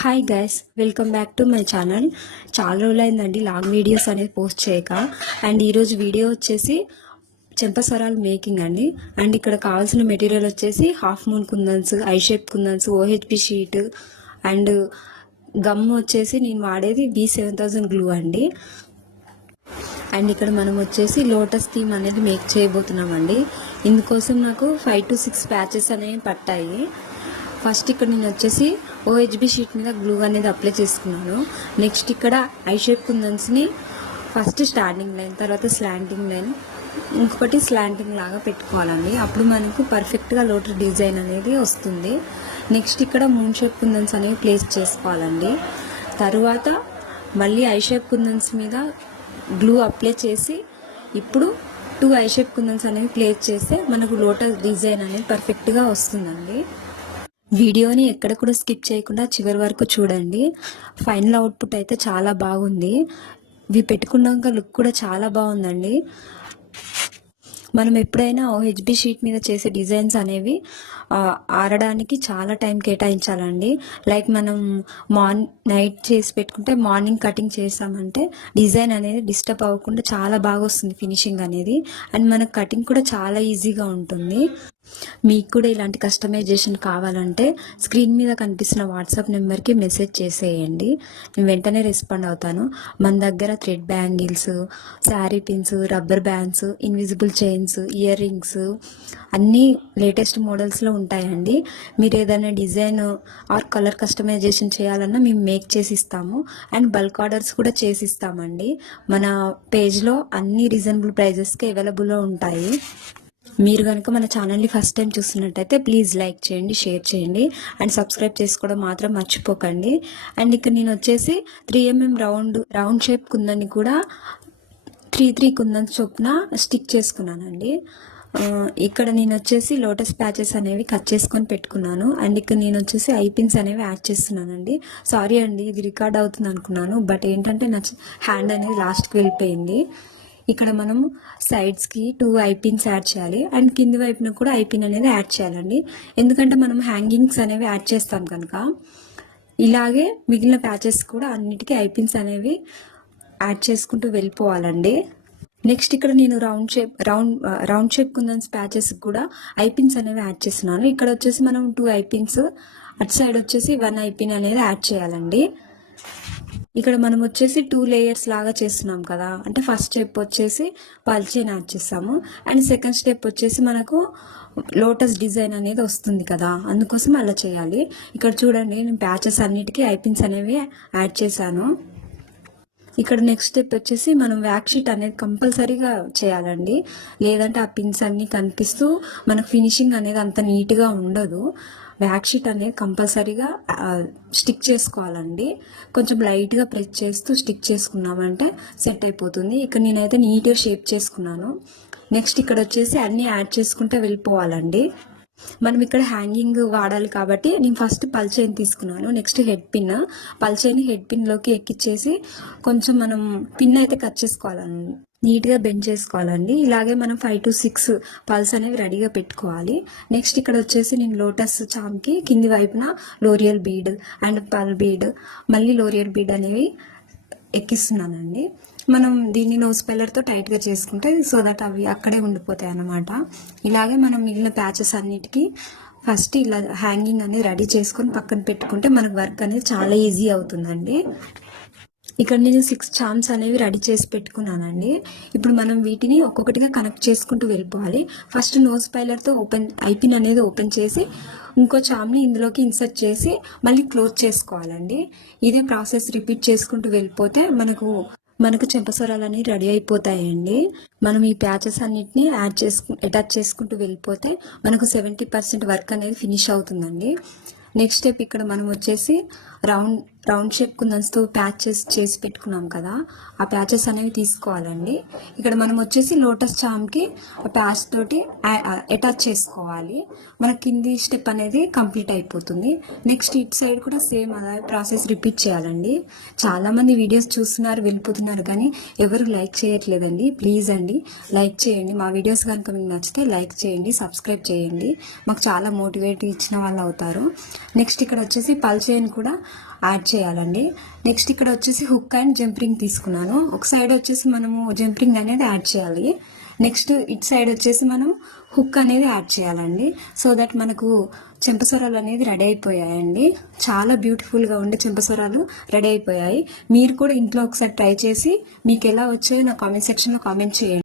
Hi guys, welcome back to my channel. చాలా రోజులైందండి long videos అనేది పోస్ట్ చేయక. అండ్ ఈరోజు వీడియో వచ్చేసి చెంపస్వరాలు మేకింగ్ అండి. అండ్ ఇక్కడ కావాల్సిన మెటీరియల్ వచ్చేసి half moon kundans, eye shape kundans, OHP sheet and gum వచ్చేసి నేను వాడేది B7000 గ్లూ అండి. అండ్ ఇక్కడ మనం వచ్చేసి లోటస్ థీమ్ అనేది మేక్ చేయబోతున్నామండి. ఇందుకోసం నాకు 5 to 6 ప్యాచెస్ అనేవి పట్టాయి. ఫస్ట్ ఇక్కడ నేను వచ్చేసి ఓహెచ్బి షీట్ మీద గ్లూ అనేది అప్లై చేసుకున్నాను. నెక్స్ట్ ఇక్కడ ఐ షేప్ కుందన్స్ని ఫస్ట్ స్టాండింగ్ లైన్, తర్వాత స్లాంటింగ్ లైన్, ఇంకొకటి స్లాంటింగ్ లాగా పెట్టుకోవాలండి. అప్పుడు మనకు పర్ఫెక్ట్గా లోటర్ డిజైన్ అనేది వస్తుంది. నెక్స్ట్ ఇక్కడ మూన్ షేప్ కుందన్స్ అనేవి ప్లేస్ చేసుకోవాలండి. తరువాత మళ్ళీ ఐ షేప్ కుందన్స్ మీద గ్లూ అప్లై చేసి ఇప్పుడు 2 ఐ షేప్ కుందన్స్ అనేవి ప్లేస్ చేస్తే మనకు లోటస్ డిజైన్ అనేది పర్ఫెక్ట్గా వస్తుందండి. వీడియోని ఎక్కడ కూడా స్కిప్ చేయకుండా చివరి వరకు చూడండి. ఫైనల్ అవుట్పుట్ అయితే చాలా బాగుంది. ఇవి పెట్టుకున్నాక లుక్ కూడా చాలా బాగుందండి. మనం ఎప్పుడైనా ఓహెచ్బి షీట్ మీద చేసే డిజైన్స్ అనేవి ఆరడానికి చాలా టైం కేటాయించాలండి. లైక్ మనం నైట్ చేసి పెట్టుకుంటే మార్నింగ్ కటింగ్ చేసామంటే డిజైన్ అనేది డిస్టర్బ్ అవ్వకుండా చాలా బాగా వస్తుంది ఫినిషింగ్ అనేది. అండ్ మనకు కటింగ్ కూడా చాలా ఈజీగా ఉంటుంది. మీకు కూడా ఇలాంటి కస్టమైజేషన్ కావాలంటే స్క్రీన్ మీద కనిపిస్తున్న వాట్సాప్ నెంబర్కి మెసేజ్ చేసేయండి. నేను వెంటనే రెస్పాండ్ అవుతాను. మన దగ్గర thread bangles, sari pins, rubber bands, invisible chains, ear rings అన్నీ లేటెస్ట్ మోడల్స్లో ఉంటాయండి. మీరు ఏదైనా డిజైన్ ఆర్ కలర్ కస్టమైజేషన్ చేయాలన్నా మేము మేక్ చేసి ఇస్తాము. అండ్ బల్క్ ఆర్డర్స్ కూడా చేసి ఇస్తామండి. మన పేజ్లో అన్ని రీజనబుల్ ప్రైజెస్కి అవైలబుల్లో ఉంటాయి. మీరు కనుక మన ఛానల్ని ఫస్ట్ టైం చూస్తున్నట్టయితే ప్లీజ్ లైక్ చేయండి, షేర్ చేయండి అండ్ సబ్స్క్రైబ్ చేసుకోవడం మాత్రం మర్చిపోకండి. అండ్ ఇక్కడ నేను వచ్చేసి 3mm రౌండ్ షేప్ కుందని కూడా 3 కుందన్ చొప్పున స్టిక్ చేసుకున్నానండి. ఇక్కడ నేను వచ్చేసి లోటస్ ప్యాచెస్ అనేవి కట్ చేసుకొని పెట్టుకున్నాను. అండ్ ఇక్కడ నేను వచ్చేసి ఐ పిన్స్ అనేవి యాడ్ చేస్తున్నానండి. సారీ అండి, ఇది రికార్డ్ అవుతుంది అనుకున్నాను, బట్ ఏంటంటే నా హ్యాండ్ అనేది లాస్ట్కి వెళ్ళిపోయింది. ఇక్కడ మనం సైడ్స్కి 2 ఐ పిన్స్ యాడ్ చేయాలి అండ్ కింది వైపున కూడా ఐ పిన్ అనేది యాడ్ చేయాలండి. ఎందుకంటే మనం హ్యాంగింగ్స్ అనేవి యాడ్ చేస్తాం కనుక. ఇలాగే మిగిలిన ప్యాచెస్ కూడా అన్నిటికీ ఐ పిన్స్ అనేవి యాడ్ చేసుకుంటూ వెళ్ళిపోవాలండి. నెక్స్ట్ ఇక్కడ నేను రౌండ్ షేప్ కుందన్స్ ప్యాచెస్ కూడా ఐ పిన్స్ అనేవి యాడ్ చేస్తున్నాను. ఇక్కడ వచ్చేసి మనం 2 ఐ పిన్స్, అటు సైడ్ వచ్చేసి 1 ఐ పిన్ అనేది యాడ్ చేయాలండి. ఇక్కడ మనం వచ్చేసి 2 లేయర్స్ లాగా చేస్తున్నాం కదా. అంటే ఫస్ట్ స్టెప్ వచ్చేసి పర్ల్ చైన్ యాడ్ చేస్తాము అండ్ సెకండ్ స్టెప్ వచ్చేసి మనకు లోటస్ డిజైన్ అనేది వస్తుంది కదా, అందుకోసం అలా చేయాలి. ఇక్కడ చూడండి, నేను ప్యాచెస్ అన్నిటికీ ఐ పిన్స్ అనేవి యాడ్ చేశాను. ఇక్కడ నెక్స్ట్ స్టెప్ వచ్చేసి మనం వ్యాక్ షీట్ అనేది కంపల్సరీగా చేయాలండి. లేదంటే ఆ పిన్స్ అన్ని కనిపిస్తూ మనకు ఫినిషింగ్ అనేది అంత నీట్గా ఉండదు. వ్యాక్ షీట్ అనేది కంపల్సరీగా స్టిక్ చేసుకోవాలండి. కొంచెం లైట్గా ప్రెస్ చేస్తూ స్టిక్ చేసుకున్నామంటే సెట్ అయిపోతుంది. ఇక్కడ నేనైతే నీట్గా షేప్ చేసుకున్నాను. నెక్స్ట్ ఇక్కడ వచ్చేసి అన్నీ యాడ్ చేసుకుంటే వెళ్ళిపోవాలండి. మనం ఇక్కడ హ్యాంగింగ్ వాడాలి కాబట్టి నేను ఫస్ట్ పల్ చైన్ తీసుకున్నాను. నెక్స్ట్ హెడ్ పిన్, పల్ చైన్ హెడ్ పిన్లోకి ఎక్కిచ్చేసి కొంచెం మనం పిన్ అయితే కట్ చేసుకోవాలండి, నీట్గా బెండ్ చేసుకోవాలండి. ఇలాగే మనం 5 to 6 పల్స్ అనేవి రెడీగా పెట్టుకోవాలి. నెక్స్ట్ ఇక్కడ వచ్చేసి నేను లోటస్ చామ్కి కింది వైపున లోరియల్ బీడ్ అండ్ పల్ బీడ్, మళ్ళీ లోరియల్ బీడ్ అనేవి ఎక్కిస్తున్నానండి. మనం దీన్ని నోస్ పెల్లర్తో టైట్గా చేసుకుంటే సో దట్ అవి అక్కడే ఉండిపోతాయి అన్నమాట. ఇలాగే మనం మిగిలిన ప్యాచెస్ అన్నిటికీ ఫస్ట్ ఇలా హ్యాంగింగ్ అనేది రెడీ చేసుకొని పక్కన పెట్టుకుంటే మనకు వర్క్ అనేది చాలా ఈజీ అవుతుందండి. ఇక్కడ నేను 6 చామ్స్ అనేవి రెడీ చేసి పెట్టుకున్నానండి. ఇప్పుడు మనం వీటిని ఒక్కొక్కటిగా కనెక్ట్ చేసుకుంటూ వెళ్ళిపోవాలి. ఫస్ట్ నోస్ పైలర్తో ఐ పిన్ అనేది ఓపెన్ చేసి ఇంకో చామ్ని ఇందులోకి ఇన్సర్ట్ చేసి మళ్ళీ క్లోజ్ చేసుకోవాలండి. ఇదే ప్రాసెస్ రిపీట్ చేసుకుంటూ వెళ్ళిపోతే మనకు చెంపస్వరాలు అనేవి రెడీ అయిపోతాయండి. మనం ఈ ప్యాచెస్ అన్నిటిని అటాచ్ చేసుకుంటూ వెళ్ళిపోతే మనకు 70% వర్క్ అనేది ఫినిష్ అవుతుందండి. నెక్స్ట్ స్టెప్ ఇక్కడ మనం వచ్చేసి రౌండ్ షేప్ కుందన్స్తో ప్యాచెస్ చేసి పెట్టుకున్నాం కదా, ఆ ప్యాచెస్ అనేవి తీసుకోవాలండి. ఇక్కడ మనం వచ్చేసి లోటస్ చామ్కి ఆ ప్యాచ్ తోటి అటాచ్ చేసుకోవాలి. మన కింది స్టెప్ అనేది కంప్లీట్ అయిపోతుంది. నెక్స్ట్ ఇటు సైడ్ కూడా సేమ్ అలా ప్రాసెస్ రిపీట్ చేయాలండి. చాలామంది వీడియోస్ చూస్తున్నారు, వెళ్ళిపోతున్నారు, కానీ ఎవరు లైక్ చేయట్లేదండి. ప్లీజ్ అండి లైక్ చేయండి. మా వీడియోస్ కనుక మీకు నచ్చితే లైక్ చేయండి, సబ్స్క్రైబ్ చేయండి. మాకు చాలా మోటివేట్ ఇచ్చిన వాళ్ళు అవుతారు. నెక్స్ట్ ఇక్కడ వచ్చేసి పల్ చైన్ కూడా యాడ్ చేయాలండి. నెక్స్ట్ ఇక్కడ వచ్చేసి హుక్ అండ్ జంప్ తీసుకున్నాను. ఒక సైడ్ వచ్చేసి మనము జంప్ అనేది యాడ్ చేయాలి. నెక్స్ట్ ఇటు సైడ్ వచ్చేసి మనం హుక్ అనేది యాడ్ చేయాలండి. సో దట్ మనకు చెంపసరాలు అనేది రెడీ అయిపోయాయండి. చాలా బ్యూటిఫుల్గా ఉండే చెంపసరాలు రెడీ అయిపోయాయి. మీరు కూడా ఇంట్లో ఒకసారి ట్రై చేసి మీకు ఎలా వచ్చాయో నా కామెంట్ సెక్షన్లో కామెంట్ చేయండి.